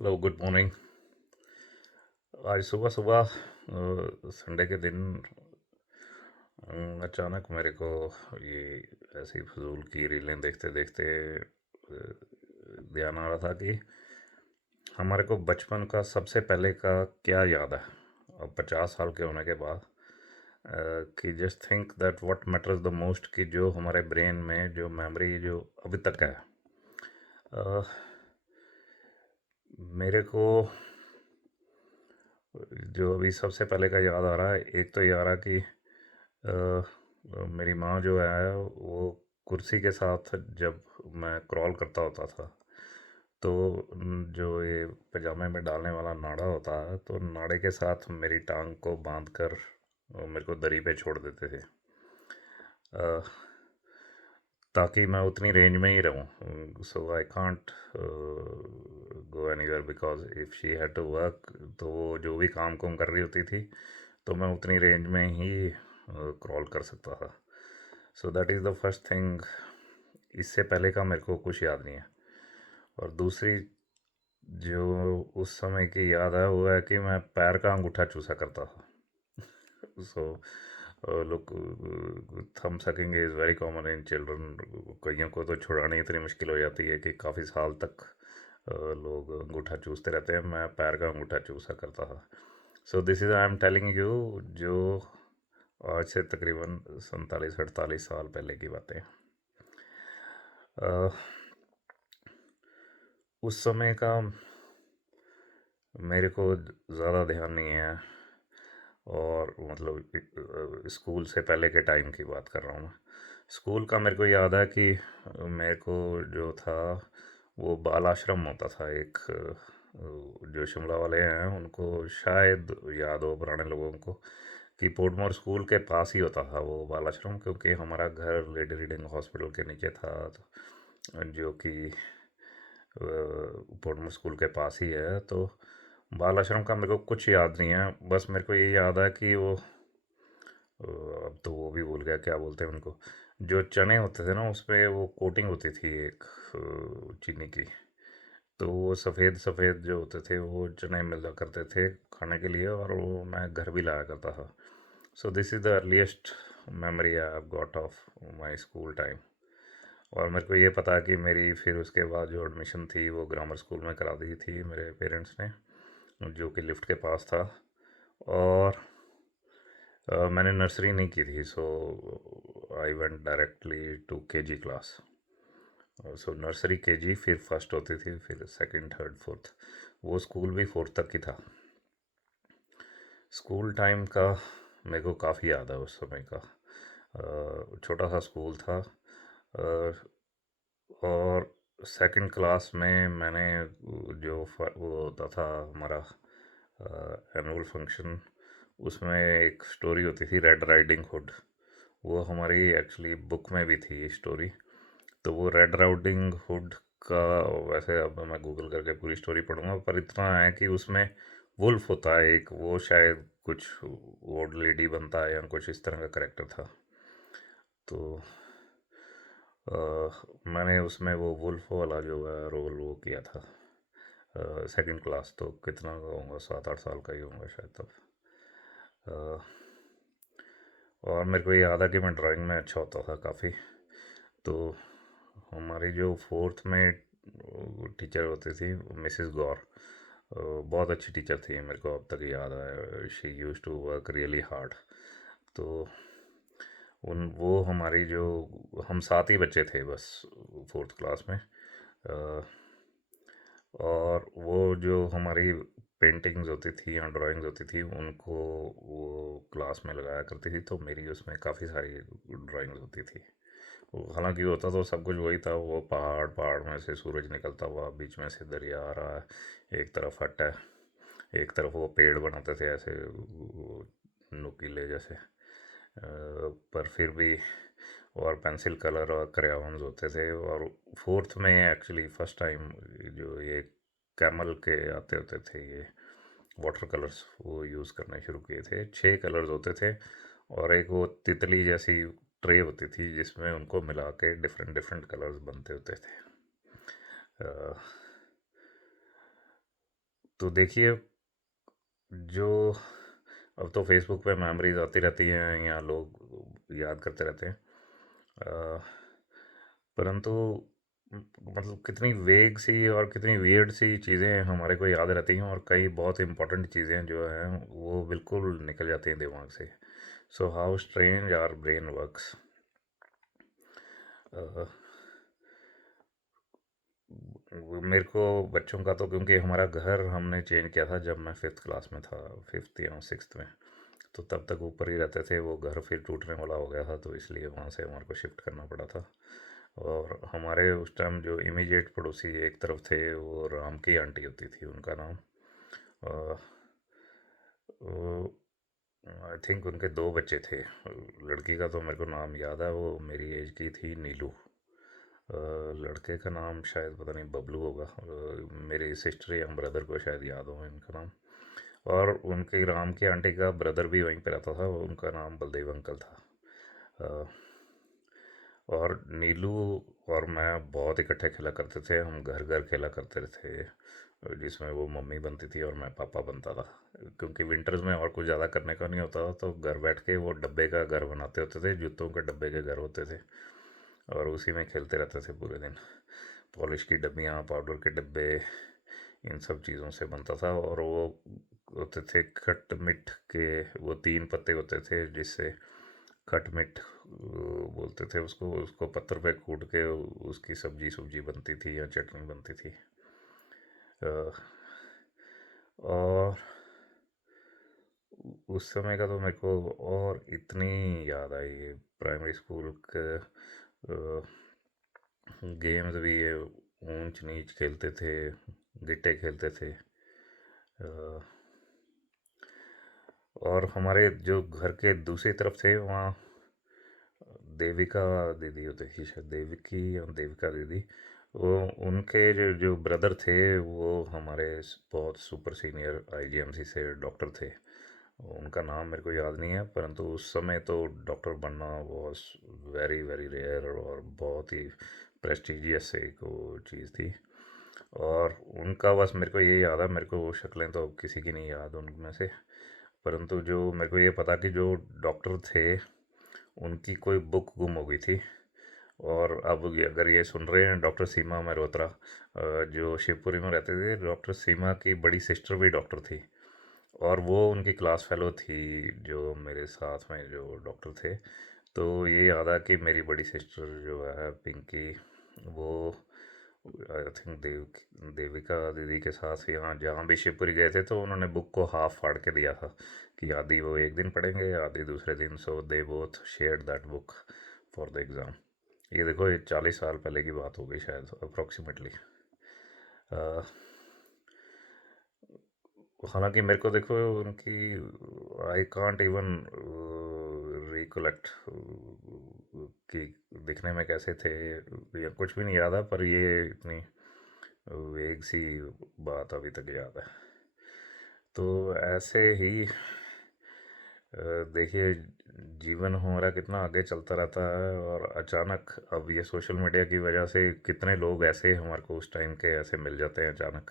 Hello, good morning. आज सुबह सुबह संडे के दिन अचानक मेरे को ये ऐसी फजूल की रीलें देखते देखते ध्यान आ रहा था कि हमारे को बचपन का सबसे पहले का क्या याद है अब 50 साल के होने के बाद। कि just think that what matters the most, कि जो हमारे ब्रेन में जो मेमोरी जो अभी तक है। अ, मेरे को जो अभी सबसे पहले का याद आ रहा है, एक तो ये आ रहा कि मेरी माँ जो है वो कुर्सी के साथ जब मैं क्रॉल करता होता था, तो जो ये पजामे में डालने वाला नाड़ा होता है, तो नाड़े के साथ मेरी टांग को बांध कर मेरे को दरी पे छोड़ देते थे, अ, ताकि मैं उतनी रेंज में ही रहूँ। So I can't go anywhere because if she had to work, तो वो जो भी काम कुम कर रही होती थी, तो मैं उतनी रेंज में ही क्रॉल कर सकता था। So that is the first thing. इससे पहले का मेरे को कुछ याद नहीं है। और दूसरी जो उस समय की याद है वो है कि मैं पैर का अंगूठा चूसा करता था। So look, thumb sucking is very common in children. कईयों को तो छुड़ानी इतनी मुश्किल हो जाती है कि काफ़ी साल तक लोग अंगूठा चूसते रहते हैं। मैं पैर का अंगूठा चूसा करता था। So this is, I am telling you, जो आज से तकरीबन 47-48 साल पहले की बातें। अ, उस समय का मेरे को ज़्यादा ध्यान नहीं है। और मतलब स्कूल से पहले के टाइम की बात कर रहा हूँ मैं। स्कूल का मेरे को याद है कि मेरे को जो था वो बाल आश्रम होता था एक। जो शिमला वाले हैं उनको शायद याद हो, पुराने लोगों को, कि पोर्टमोर स्कूल के पास ही होता था वो बाल आश्रम, क्योंकि हमारा घर लेडी रीडिंग हॉस्पिटल के नीचे था, जो कि पोर्टमोर स्कूल के पास ही है। तो बाल आश्रम का मेरे को कुछ याद नहीं है, बस मेरे को ये याद है कि वो अब तो वो भी भूल गया क्या बोलते हैं उनको। जो चने होते थे ना, उसपे वो कोटिंग होती थी एक चीनी की। तो वो सफ़ेद सफ़ेद जो होते थे वो चने मिला करते थे खाने के लिए, और वो मैं घर भी लाया करता था। So this is the earliest memory I have got off my school time. और मेरे को ये पता है कि मेरी फिर उसके बाद जो एडमिशन थी वो ग्रामर स्कूल में करा दी थी मेरे पेरेंट्स ने, जो कि लिफ्ट के पास था। और मैंने नर्सरी नहीं की थी, so I went directly to KG class. So nursery KG, फिर फर्स्ट होती थी, फिर सेकंड थर्ड फोर्थ। वो स्कूल भी फोर्थ तक ही था। स्कूल टाइम का मेरे को काफ़ी याद है उस समय का। छोटा सा स्कूल था। और सेकंड क्लास में मैंने जो वो होता था हमारा एनुअल फंक्शन, उसमें एक स्टोरी होती थी रेड राइडिंग हुड। वो हमारी एक्चुअली बुक में भी थी स्टोरी। तो वो रेड राइडिंग हुड का, वैसे अब मैं गूगल करके पूरी स्टोरी पढ़ूंगा, पर इतना है कि उसमें वुल्फ होता है एक, वो शायद कुछ ओल्ड लेडी बनता है या कुछ इस तरह का करेक्टर था। तो अ, मैंने उसमें वो वुल्फ वाला जो है रोल वो किया था। सेकंड क्लास तो कितना का होगा, 7-8 साल का ही होगा शायद तब। अ, और मेरे को याद है कि मैं ड्राइंग में अच्छा होता था काफ़ी। तो हमारी जो फोर्थ में टीचर होती थी, मिसेस गौर, बहुत अच्छी टीचर थी, मेरे को अब तक याद है। She use to work really hard. तो उन वो हमारी जो, हम 7 ही बच्चे थे बस फोर्थ क्लास में। और वो जो हमारी पेंटिंग्स होती थी या ड्राइंग्स होती थी, उनको वो क्लास में लगाया करती थी, तो मेरी उसमें काफ़ी सारी ड्राइंग्स होती थी। वो हालांकि होता तो सब कुछ वही था, वो पहाड़, पहाड़ में से सूरज निकलता हुआ, बीच में से दरिया आ रहा है, एक तरफ हट है, एक तरफ वो पेड़ बनाते थे ऐसे नुकीले जैसे, पर फिर भी। और पेंसिल कलर और क्रेयॉन्स होते थे। और फोर्थ में एक्चुअली फर्स्ट टाइम जो ये कैमल के आते होते थे ये वाटर कलर्स, वो यूज़ करने शुरू किए थे। 6 कलर्स होते थे, और एक वो तितली जैसी ट्रे होती थी जिसमें उनको मिला के डिफरेंट डिफरेंट कलर्स बनते होते थे। तो देखिए, जो अब तो फेसबुक पे मेमोरीज आती रहती हैं या लोग याद करते रहते हैं। अ, परंतु मतलब कितनी वेग सी और कितनी वियर्ड सी चीज़ें हमारे को याद रहती हैं, और कई बहुत इंपॉर्टेंट चीज़ें जो हैं वो बिल्कुल निकल जाती हैं दिमाग से। So how strange our brain works. मेरे को बच्चों का तो, क्योंकि हमारा घर हमने चेंज किया था जब मैं फिफ्थ क्लास में था, फिफ्थ या सिक्स्थ में, तो तब तक ऊपर ही रहते थे। वो घर फिर टूटने वाला हो गया था, तो इसलिए वहाँ से हमारे को शिफ्ट करना पड़ा था। और हमारे उस टाइम जो इमीडिएट पड़ोसी एक तरफ थे, वो राम की आंटी होती थी उनका नाम। आई थिंक उनके दो बच्चे थे। लड़की का तो मेरे को नाम याद है, वो मेरी एज की थी, नीलू। लड़के का नाम शायद पता नहीं बबलू होगा। मेरी सिस्टर या ब्रदर को शायद याद हो इनका नाम। और उनके राम की आंटी का ब्रदर भी वहीं पे रहता था, उनका नाम बलदेव अंकल था। अ, और नीलू और मैं बहुत इकट्ठे खेला करते थे। हम घर घर खेला करते थे, जिसमें वो मम्मी बनती थी और मैं पापा बनता था। क्योंकि विंटर्स में और कुछ ज़्यादा करने का नहीं होता था, तो घर बैठ के वो डब्बे का घर बनाते होते थे, जूतों के डब्बे के घर होते थे, और उसी में खेलते रहते थे पूरे दिन। पॉलिश की डब्बियाँ, पाउडर के डब्बे, इन सब चीज़ों से बनता था। और वो होते थे खट मिठ के, वो तीन पत्ते होते थे जिससे खट मिठ बोलते थे उसको। उसको पत्थर पे कूट के उसकी सब्जी सुब्जी बनती थी या चटनी बनती थी। अ, और उस समय का तो मेरे को और इतनी याद आई है। प्राइमरी स्कूल के गेम्स भी, ये ऊंच नीच खेलते थे, गिट्टे खेलते थे। अ, और हमारे जो घर के दूसरी तरफ थे, वहाँ देविका दीदी होती थी, शायद देविकी या देविका दीदी। वो उनके जो जो ब्रदर थे, वो हमारे बहुत सुपर सीनियर आईजीएमसी से डॉक्टर थे। उनका नाम मेरे को याद नहीं है, परंतु उस समय तो डॉक्टर बनना वॉज वेरी वेरी रेयर और बहुत ही प्रेस्टिजियस एक वो चीज़ थी। और उनका बस मेरे को ये याद है, मेरे को वो शक्लें तो किसी की नहीं याद उनमें से। परंतु जो मेरे को ये पता कि जो डॉक्टर थे, उनकी कोई बुक गुम हो गई थी। और अब अगर ये सुन रहे हैं डॉक्टर सीमा मल्होत्रा, जो शिवपुरी में रहते थे, डॉक्टर सीमा की बड़ी सिस्टर भी डॉक्टर थी, और वो उनकी क्लास फेलो थी जो मेरे साथ में जो डॉक्टर थे। तो ये याद है कि मेरी बड़ी सिस्टर जो है पिंकी, वो आई थिंक देविका दीदी के साथ यहाँ जहाँ भी शिवपुरी गए थे, तो उन्होंने बुक को हाफ फाड़ के दिया था कि आधी वो एक दिन पढ़ेंगे, आधी दूसरे दिन। So they both shared that book for the exam. ये देखो, ये 40 साल पहले की बात हो गई शायद अप्रोक्सीमेटली। हालांकि मेरे को देखो उनकी, आई कांट इवन रिकलेक्ट कि दिखने में कैसे थे या कुछ भी नहीं याद है, पर ये इतनी वेग सी बात अभी तक याद है। तो ऐसे ही देखिए, जीवन हमारा कितना आगे चलता रहता है, और अचानक अब ये सोशल मीडिया की वजह से कितने लोग ऐसे हमारे को उस टाइम के ऐसे मिल जाते हैं अचानक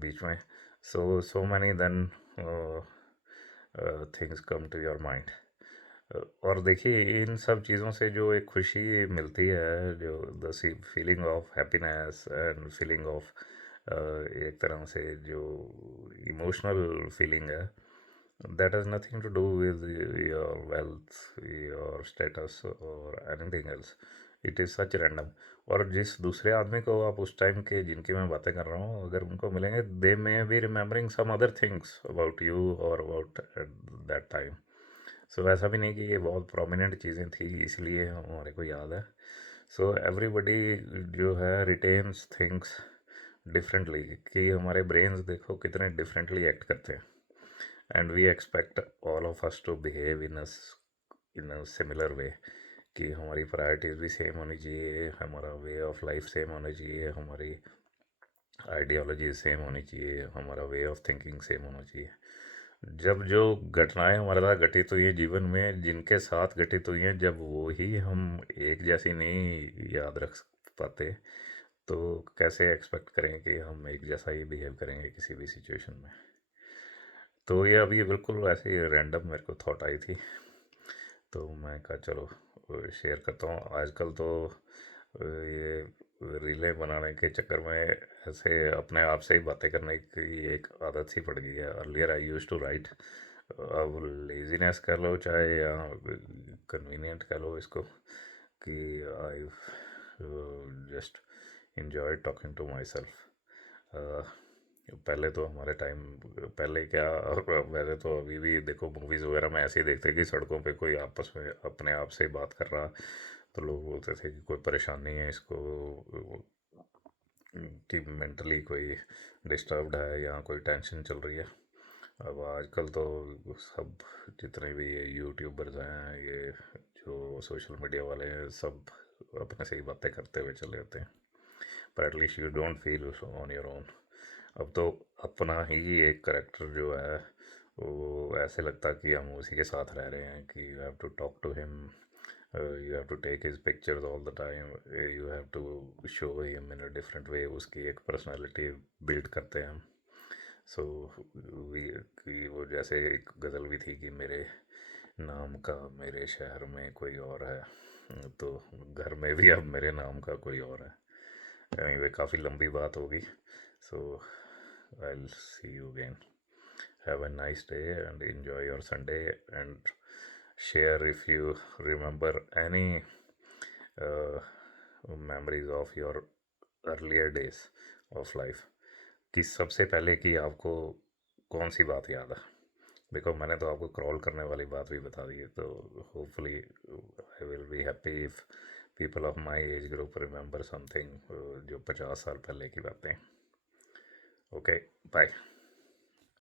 बीच में। So so many then things come to your mind. और देखिए, इन सब चीज़ों से जो एक खुशी मिलती है, जो the feeling of happiness and feeling of, एक तरह से जो इमोशनल फीलिंग है, that has nothing to do with your wealth, your status or anything else. It is such random. और जिस दूसरे आदमी को आप उस टाइम के जिनकी मैं बातें कर रहा हूँ, अगर उनको मिलेंगे, they may be remembering some other things about you और अबाउट दैट टाइम। सो ऐसा भी नहीं कि ये बहुत प्रोमिनेंट चीज़ें थी इसलिए हमारे को याद है। सो एवरीबडी जो है रिटेन्स थिंग्स डिफरेंटली, कि हमारे ब्रेन्स देखो कितने डिफरेंटली एक्ट करते हैं। And we expect all of us to behave in a similar way, कि हमारी प्रायोरिटीज़ भी सेम होनी चाहिए, हमारा वे ऑफ लाइफ सेम होना चाहिए, हमारी आइडियोलॉजी सेम होनी चाहिए, हमारा वे ऑफ थिंकिंग सेम होना चाहिए। जब जो घटनाएं हमारे साथ घटित हुई हैं जीवन में, जिनके साथ घटित हुई हैं, जब वो ही हम एक जैसी नहीं याद रख पाते, तो कैसे एक्सपेक्ट करेंगे कि हम एक जैसा ही बिहेव करेंगे किसी भी सिचुएशन में। तो ये अभी बिल्कुल वैसे ही रैंडम मेरे को थॉट आई थी, तो मैं कहा चलो शेयर करता हूँ। आजकल तो ये रीलें बनाने के चक्कर में ऐसे अपने आप से ही बातें करने की एक आदत सी पड़ गई है। Earlier I use to write, अब लेजीनेस कह लो चाहे या कन्वीनियंट कह लो इसको, कि I just enjoy talking to my self. पहले तो हमारे टाइम, पहले क्या, वैसे तो अभी भी देखो मूवीज़ वगैरह में ऐसे ही देखते कि सड़कों पे कोई आपस में अपने आप से बात कर रहा, तो लोग बोलते थे कि कोई परेशानी है इसको, कि मेंटली कोई डिस्टर्ब्ड है या कोई टेंशन चल रही है। अब आजकल तो सब जितने भी ये यूट्यूबर्स हैं, ये जो सोशल मीडिया वाले हैं, सब अपने से ही बातें करते हुए चले जाते हैं, पर at least you don't feel on your own. अब तो अपना ही एक करेक्टर जो है वो ऐसे लगता कि हम उसी के साथ रह रहे हैं, कि you have to talk to him, you have to take his pictures all the time, you have to show him in a different way, उसकी एक पर्सनालिटी बिल्ड करते हैं हम। सो कि वो जैसे एक गज़ल भी थी कि मेरे नाम का मेरे शहर में कोई और है, तो घर में भी अब मेरे नाम का कोई और है। एनीवे काफ़ी लंबी बात होगी, so I will see you again. Have a nice day and enjoy your Sunday, and share if you remember any uh, memories of your earlier days of life, कि सबसे पहले की आपको कौन सी बात याद है। देखो मैंने तो आपको क्रॉल करने वाली बात भी बता दी है, तो hopefully I will be happy if people of my age group remember something जो 50 साल पहले की बातें। Okay, bye.